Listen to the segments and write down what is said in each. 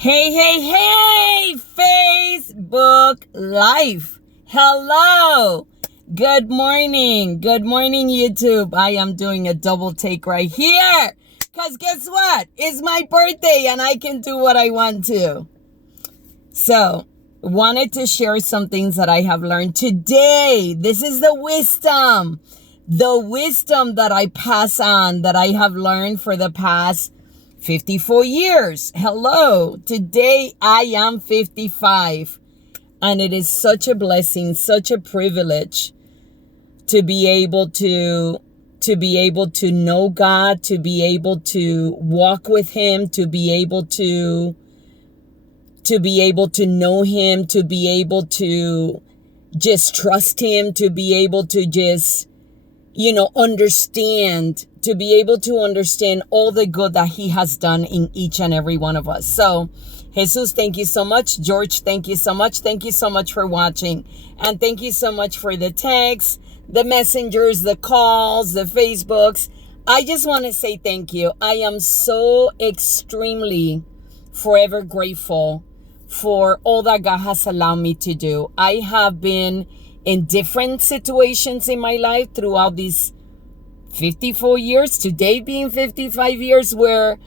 Hey, hey, hey, Facebook Live. Hello. Good morning. Good morning, YouTube. I am doing a double take right here. Because guess what? It's my birthday and I can do what I want to. So, wanted to share some things that I have learned today. This is the wisdom. The wisdom that I pass on, that I have learned for the past 54 years. Hello. Today I am 55. And it is such a blessing, such a privilege to be able to know God, to be able to walk with him, to be able to know him, to be able to just trust him, to be able to just understand, to be able to understand all the good that he has done in each and every one of us. So, Jesus, thank you so much. George, thank you so much. Thank you so much for watching. And thank you so much for the texts, the messengers, the calls, the Facebooks. I just want to say thank you. I am so extremely forever grateful for all that God has allowed me to do. I have been in different situations in my life throughout these 54 years, today being 55 years, where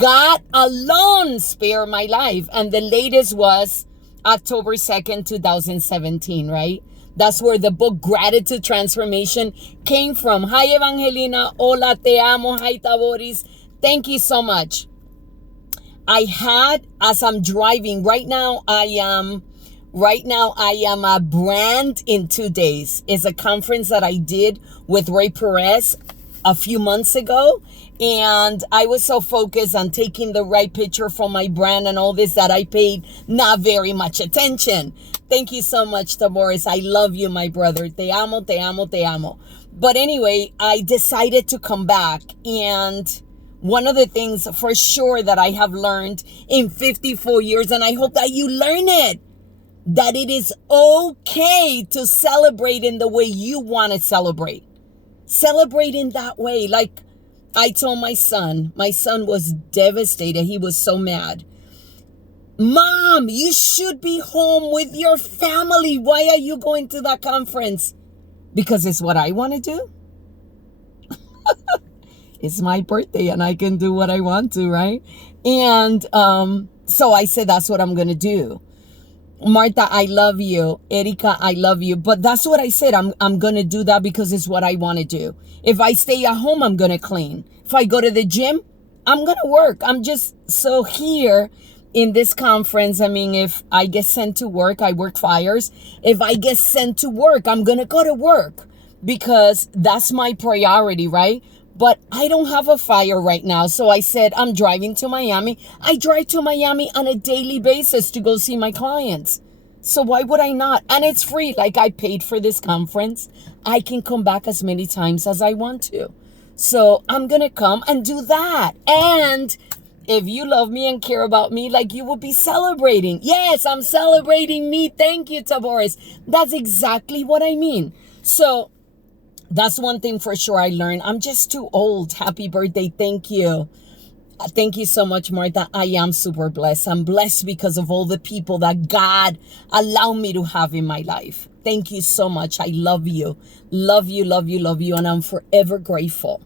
God alone spared my life. And the latest was October 2nd, 2017, right? That's where the book Gratitude Transformation came from. Hi, Evangelina. Hola, te amo. Hi, Taboris. Thank you so much. As I'm driving right now, I am a brand in 2 days. It's a conference that I did with Ray Perez a few months ago. And I was so focused on taking the right picture for my brand and all this that I paid not very much attention. Thank you so much, Taboris. I love you, my brother. Te amo, te amo, te amo. But anyway, I decided to come back. And one of the things for sure that I have learned in 54 years, and I hope that you learn it, that it is okay to celebrate in the way you want to celebrate. Celebrate in that way. Like I told my son was devastated. He was so mad. Mom, you should be home with your family. Why are you going to that conference? Because it's what I want to do. It's my birthday and I can do what I want to, right? And so I said, that's what I'm going to do. Martha, I love you. Erika, I love you. But that's what I said. I'm going to do that because it's what I want to do. If I stay at home, I'm going to clean. If I go to the gym, I'm going to work. I'm just so here in this conference. I mean, if I get sent to work, I work fires. If I get sent to work, I'm going to go to work because that's my priority, right? But I don't have a fire right now. So I said, I'm driving to Miami. I drive to Miami on a daily basis to go see my clients. So why would I not? And it's free. Like I paid for this conference. I can come back as many times as I want to. So I'm going to come and do that. And if you love me and care about me, like you will be celebrating. Yes, I'm celebrating me. Thank you, Taboris. That's exactly what I mean. So that's one thing for sure I learned. I'm just too old. Happy birthday. Thank you. Thank you so much, Martha. I am super blessed. I'm blessed because of all the people that God allowed me to have in my life. Thank you so much. I love you. Love you, love you, love you. And I'm forever grateful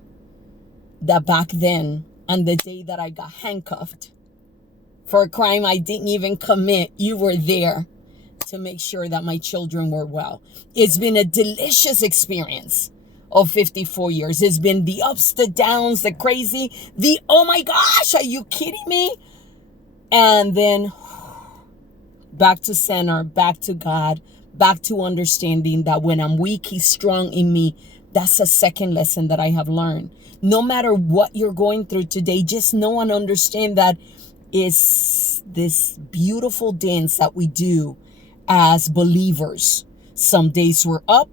that back then, on the day that I got handcuffed for a crime I didn't even commit, you were there to make sure that my children were well. It's been a delicious experience of 54 years. It's been the ups, the downs, the crazy, the oh my gosh, are you kidding me? And then back to center, back to God, back to understanding that when I'm weak, he's strong in me. That's a second lesson that I have learned. No matter what you're going through today, just know and understand that it's this beautiful dance that we do as believers. Some days we're up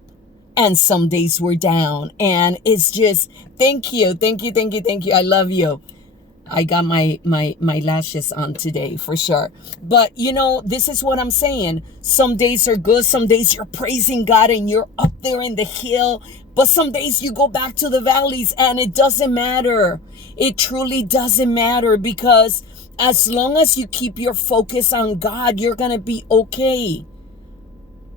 and some days we're down. And it's just, thank you. I love you. I got my lashes on today for sure. But this is what I'm saying. Some days are good. Some days you're praising God and you're up there in the hill. But some days you go back to the valleys and it doesn't matter. It truly doesn't matter, because As long as you keep your focus on God, you're going to be okay.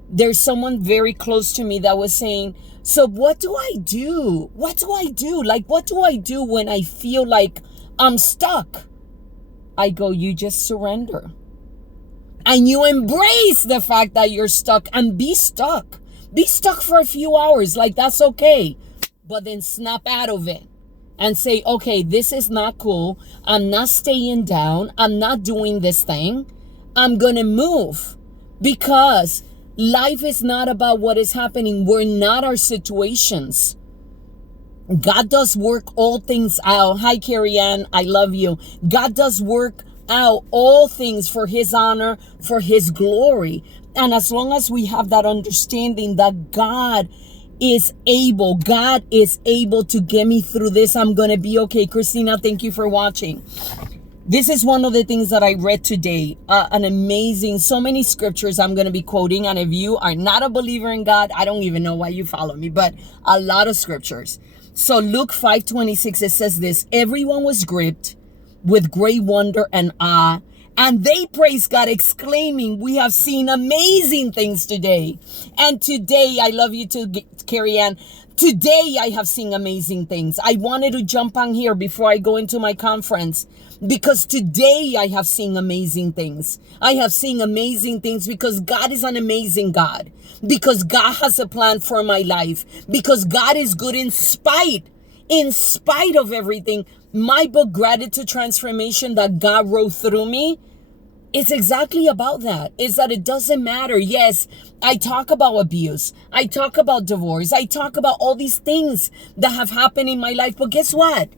There's someone very close to me that was saying, so what do I do? What do I do? Like, what do I do when I feel like I'm stuck? I go, you just surrender. And you embrace the fact that you're stuck and be stuck. Be stuck for a few hours. Like, that's okay. But then snap out of it and say, okay, this is not cool. I'm not staying down. I'm not doing this thing. I'm going to move, because life is not about what is happening. We're not our situations. God does work all things out. Hi, Carrie Ann. I love you. God does work out all things for his honor, for his glory. And as long as we have that understanding that God is able to get me through this, I'm going to be okay. Christina, thank you for watching. This is one of the things that I read today. An amazing, so many scriptures I'm going to be quoting. And if you are not a believer in God, I don't even know why you follow me, but a lot of scriptures. So Luke 5:26, it says this: everyone was gripped with great wonder and awe, and they praised God, exclaiming, we have seen amazing things today. And today, I love you too, Carrie Ann. Today, I have seen amazing things. I wanted to jump on here before I go into my conference, because today I have seen amazing things. I have seen amazing things because God is an amazing God. Because God has a plan for my life. Because God is good in spite of everything. My book, Gratitude Transformation, that God wrote through me, it's exactly about that. Is that it doesn't matter. Yes, I talk about abuse. I talk about divorce. I talk about all these things that have happened in my life. But guess what?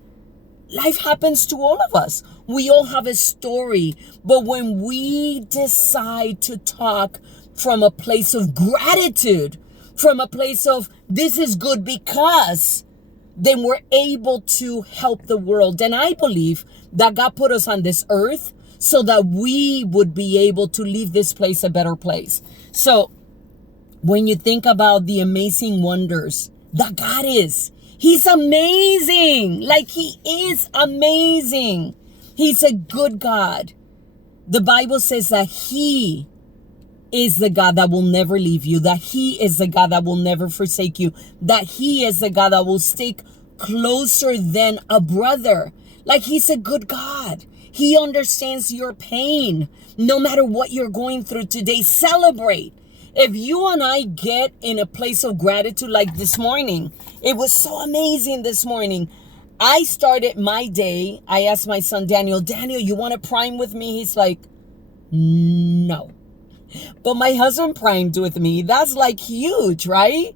Life happens to all of us. We all have a story. But when we decide to talk from a place of gratitude, from a place of this is good because, then we're able to help the world. And I believe that God put us on this earth so that we would be able to leave this place a better place. So when you think about the amazing wonders that God is, he's amazing. Like, he is amazing. He's a good God. The Bible says that he is the God that will never leave you, that he is the God that will never forsake you, that he is the God that will stick closer than a brother. Like, he's a good God. He understands your pain. No matter what you're going through today, celebrate. If you and I get in a place of gratitude like this morning, it was so amazing this morning. I started my day. I asked my son, Daniel, you want to prime with me? He's like, no. But my husband primed with me. That's like huge, right?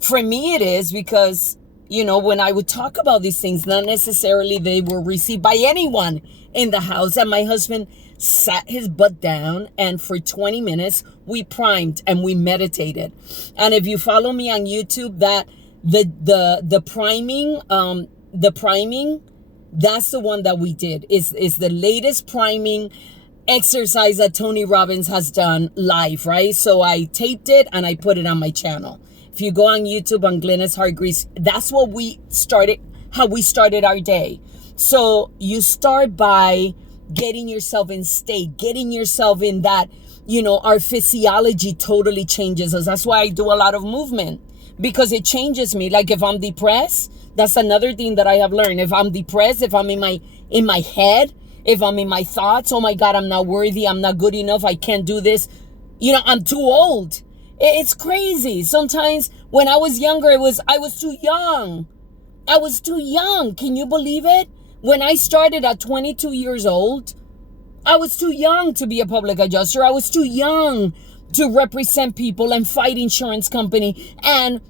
For me, it is, because, you know, when I would talk about these things, not necessarily they were received by anyone in the house. And my husband sat his butt down, and for 20 minutes, we primed and we meditated. And if you follow me on YouTube, that the priming, that's the one that we did. Is the latest priming exercise that Tony Robbins has done live, right? So I taped it and I put it on my channel. If you go on YouTube on Glennis Hargreaves, that's what we started, how we started our day. So you start by getting yourself in state, getting yourself in that, you know, our physiology totally changes us. That's why I do a lot of movement, because it changes me. Like, if I'm depressed, that's another thing that I have learned. If I'm depressed, if I'm in my head, if I'm in my thoughts, oh my God, I'm not worthy, I'm not good enough, I can't do this, you know, I'm too old. It's crazy. Sometimes when I was younger, I was too young. I was too young. Can you believe it? When I started at 22 years old, I was too young to be a public adjuster. I was too young to represent people and fight insurance company. And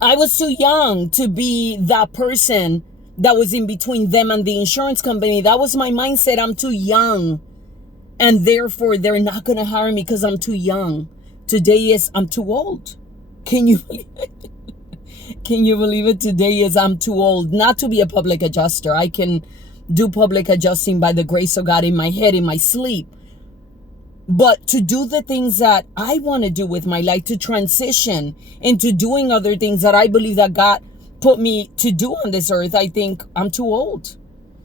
I was too young to be that person that was in between them and the insurance company. That was my mindset. I'm too young. And therefore, they're not going to hire me because I'm too young. Today is I'm too old. Can you believe it? Can you believe it? Today is I'm too old not to be a public adjuster. I can do public adjusting by the grace of God in my head, in my sleep. But to do the things that I want to do with my life, to transition into doing other things that I believe that God put me to do on this earth, I think I'm too old.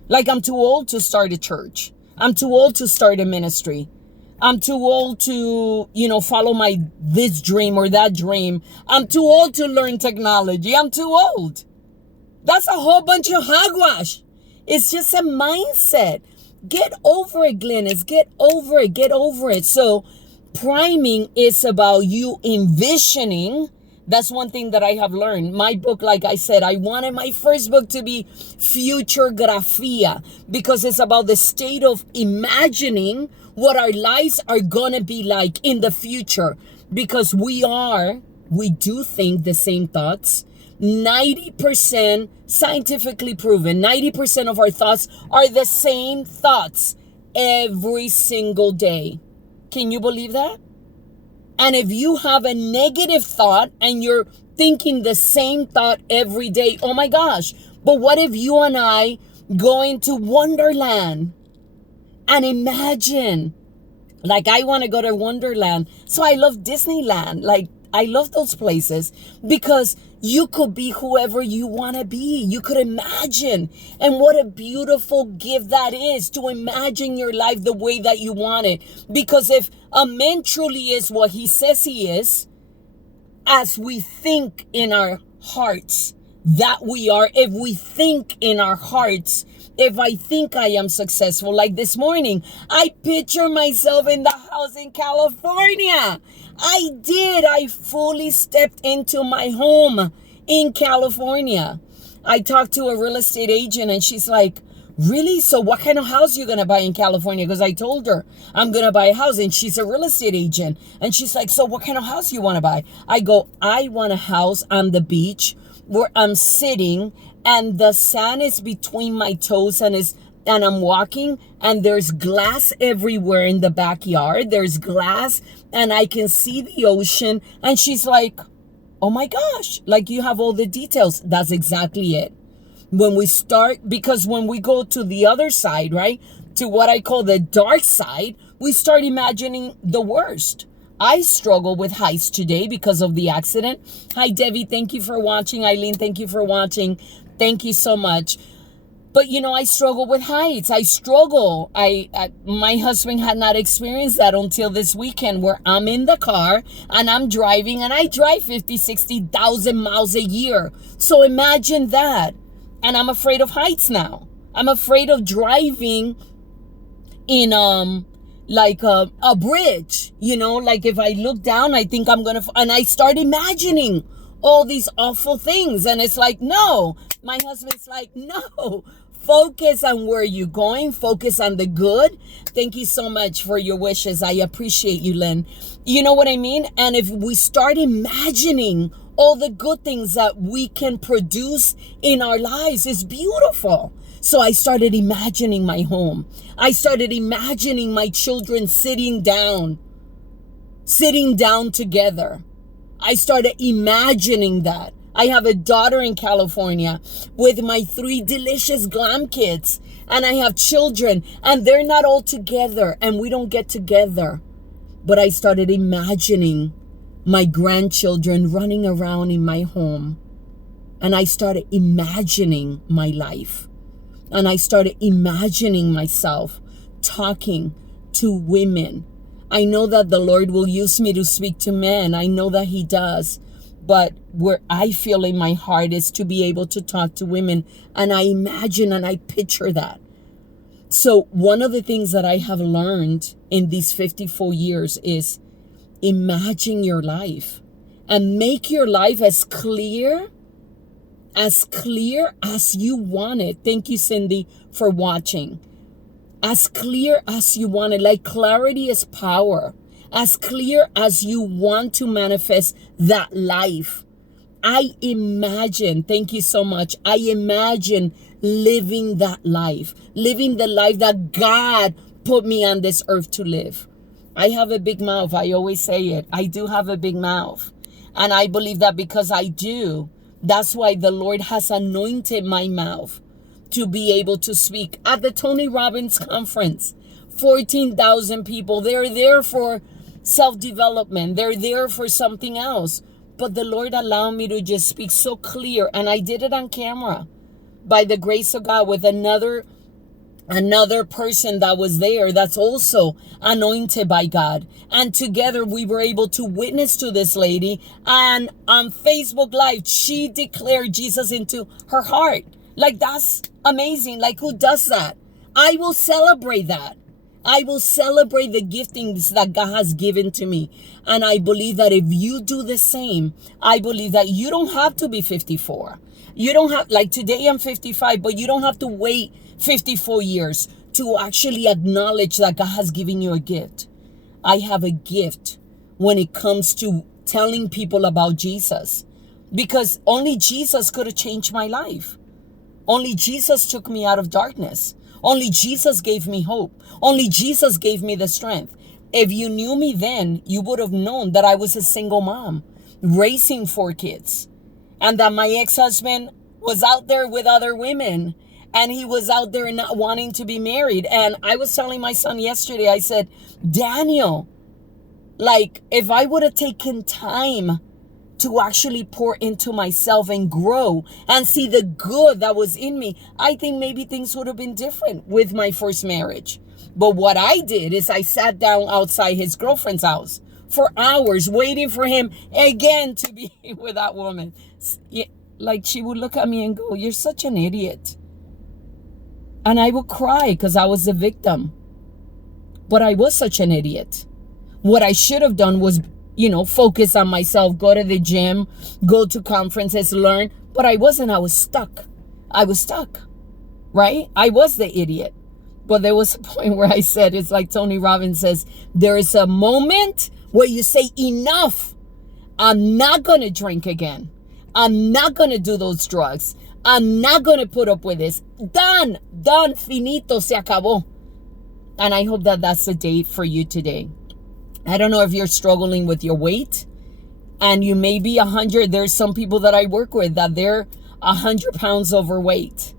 Like, I'm too old to start a church. I'm too old to start a ministry. I'm too old to, follow my this dream or that dream. I'm too old to learn technology. I'm too old. That's a whole bunch of hogwash. It's just a mindset. Get over it, Glennis. Get over it. Get over it. So priming is about you envisioning. That's one thing that I have learned. My book, like I said, I wanted my first book to be Futuregrafia, because it's about the state of imagining what our lives are gonna be like in the future. Because we do think the same thoughts. 90% scientifically proven, 90% of our thoughts are the same thoughts every single day. Can you believe that? And if you have a negative thought and you're thinking the same thought every day, oh my gosh. But what if you and I go into Wonderland and imagine, like I want to go to Wonderland. So I love Disneyland. Like I love those places because you could be whoever you want to be. You could imagine. And what a beautiful gift that is, to imagine your life the way that you want it. Because if a man truly is what he says he is, as we think in our hearts that we are, if we think in our hearts, if I think I am successful, like this morning, I picture myself in the house in California. I did. I fully stepped into my home in California. I talked to a real estate agent and she's like, really? So what kind of house are you going to buy in California? Because I told her I'm going to buy a house, and she's a real estate agent. And she's like, so what kind of house you want to buy? I go, I want a house on the beach where I'm sitting and the sand is between my toes and I'm walking, and there's glass everywhere in the backyard. There's glass and I can see the ocean. And she's like, oh my gosh, like you have all the details. That's exactly it. When we start, because when we go to the other side, right, to what I call the dark side, we start imagining the worst. I struggle with heights today because of the accident. Hi, Debbie. Thank you for watching. Eileen, thank you for watching. Thank you so much. But, I struggle with heights. I struggle. My husband had not experienced that until this weekend, where I'm in the car and I'm driving, and I drive 50, 60,000 miles a year. So imagine that. And I'm afraid of heights now. I'm afraid of driving in like a bridge, like if I look down, I think I'm gonna, and I start imagining all these awful things. And it's like, no, my husband's like, no, focus on where you're going, focus on the good. Thank you so much for your wishes. I appreciate you, Lynn. You know what I mean? And if we start imagining all the good things that we can produce in our lives, it's beautiful. So I started imagining my home. I started imagining my children sitting down together. I started imagining that. I have a daughter in California with my 3 delicious glam kids, and I have children, and they're not all together, and we don't get together. But I started imagining my grandchildren running around in my home, and I started imagining my life. And I started imagining myself talking to women. I know that the Lord will use me to speak to men. I know that he does. But where I feel in my heart is to be able to talk to women. And I imagine and I picture that. So one of the things that I have learned in these 54 years is imagine your life and make your life as clear as you want it. Thank you, Cindy, for watching. As clear as you want it. Like clarity is power. As clear as you want to manifest that life. I imagine, thank you so much. I imagine living that life. Living the life that God put me on this earth to live. I have a big mouth. I always say it. I do have a big mouth. And I believe that because I do, that's why the Lord has anointed my mouth to be able to speak. At the Tony Robbins conference, 14,000 people. They're there for self-development. They're there for something else. But the Lord allowed me to just speak so clear. And I did it on camera by the grace of God with another another person that was there that's also anointed by God. And together we were able to witness to this lady. And on Facebook Live, she declared Jesus into her heart. Like, that's amazing. Like, who does that? I will celebrate that. I will celebrate the giftings that God has given to me. And I believe that if you do the same, I believe that you don't have to be 54. You don't have, like today I'm 55, but you don't have to wait 54 years to actually acknowledge that God has given you a gift. I have a gift when it comes to telling people about Jesus, because only Jesus could have changed my life. Only Jesus took me out of darkness. Only Jesus gave me hope. Only Jesus gave me the strength. If you knew me then, you would have known that I was a single mom raising 4 kids, and that my ex-husband was out there with other women, and he was out there not wanting to be married. And I was telling my son yesterday, I said, Daniel, like, if I would have taken time to actually pour into myself and grow and see the good that was in me, I think maybe things would have been different with my first marriage. But what I did is I sat down outside his girlfriend's house for hours waiting for him again to be with that woman. Like, she would look at me and go, "You're such an idiot." And I would cry because I was the victim. But I was such an idiot. What I should have done was, focus on myself, go to the gym, go to conferences, learn. But I wasn't. I was stuck. Right? I was the idiot. But there was a point where I said, it's like Tony Robbins says, there is a moment where you say, enough. I'm not going to drink again. I'm not going to do those drugs. I'm not going to put up with this. Done, finito, se acabó. And I hope that that's the day for you today. I don't know if you're struggling with your weight and you may be 100. There's some people that I work with that they're 100 pounds overweight.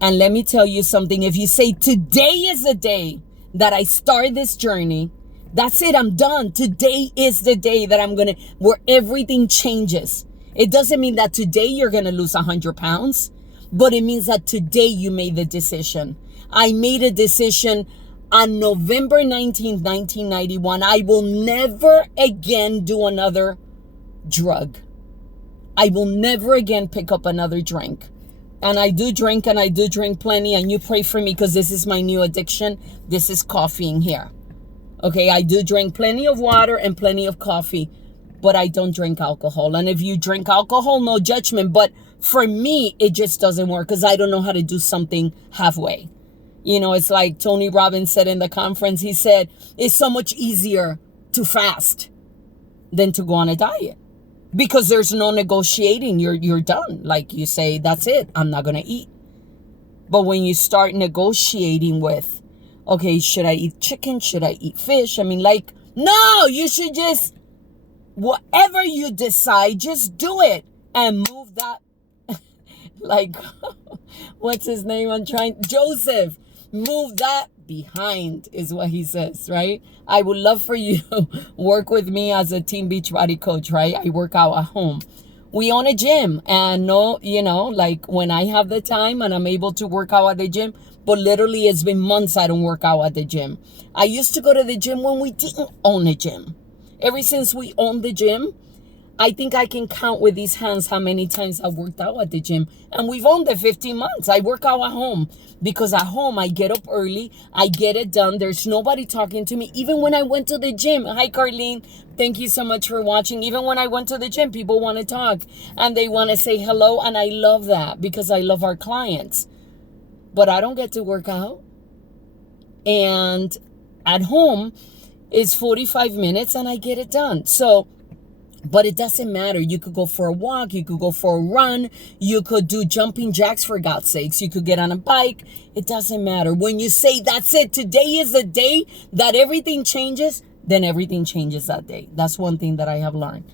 And let me tell you something. If you say, today is the day that I start this journey, that's it, I'm done. Today is the day that where everything changes. It doesn't mean that today you're going to lose 100 pounds, but it means that today you made the decision. I made a decision on November 19th, 1991. I will never again do another drug. I will never again pick up another drink. And I do drink, and I do drink plenty. And you pray for me because this is my new addiction. This is coffee in here. Okay, I do drink plenty of water and plenty of coffee, but I don't drink alcohol. And if you drink alcohol, no judgment. But for me, it just doesn't work because I don't know how to do something halfway. It's like Tony Robbins said in the conference. He said, it's so much easier to fast than to go on a diet because there's no negotiating. You're done. Like, you say, that's it. I'm not going to eat. But when you start negotiating with, okay, should I eat chicken? Should I eat fish? I mean, like, no, you should just, whatever you decide, just do it and move that. Like, what's his name? Joseph, move that behind is what he says, right? I would love for you to work with me as a Team Beachbody coach, right? I work out at home. We own a gym, and like when I have the time and I'm able to work out at the gym, but literally it's been months I don't work out at the gym. I used to go to the gym when we didn't own a gym. Ever since we owned the gym, I think I can count with these hands how many times I worked out at the gym. And we've owned it 15 months. I work out at home because at home I get up early. I get it done. There's nobody talking to me. Even when I went to the gym. Hi, Carlene. Thank you so much for watching. Even when I went to the gym, people want to talk and they want to say hello. And I love that because I love our clients. But I don't get to work out. And at home is 45 minutes and I get it done. But it doesn't matter. You could go for a walk. You could go for a run. You could do jumping jacks, for God's sakes. You could get on a bike. It doesn't matter. When you say, that's it, today is the day that everything changes, then everything changes that day. That's one thing that I have learned.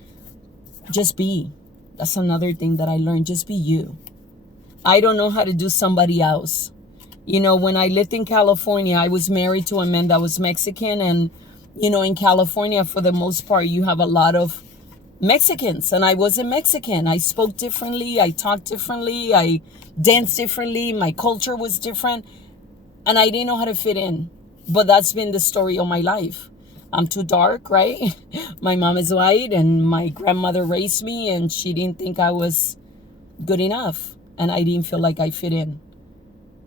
Just be. That's another thing that I learned. Just be you. I don't know how to do somebody else. When I lived in California, I was married to a man that was Mexican. And, in California, for the most part, you have a lot of Mexicans, and I wasn't Mexican. I spoke differently. I talked differently. I danced differently. My culture was different. And I didn't know how to fit in. But that's been the story of my life. I'm too dark, right? My mom is white, and my grandmother raised me, and she didn't think I was good enough. And I didn't feel like I fit in,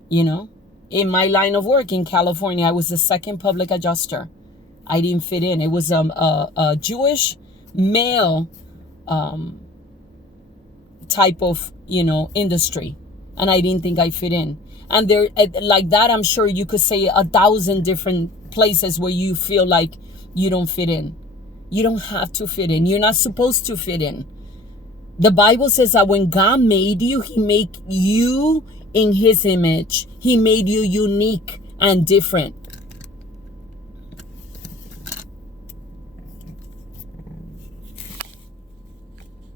you know? In my line of work in California, I was the second public adjuster. I didn't fit in. It was a Jewish male type of, industry. And I didn't think I fit in. And there, like that, I'm sure you could say 1,000 different places where you feel like you don't fit in. You don't have to fit in. You're not supposed to fit in. The Bible says that when God made you, he made you in his image. He made you unique and different.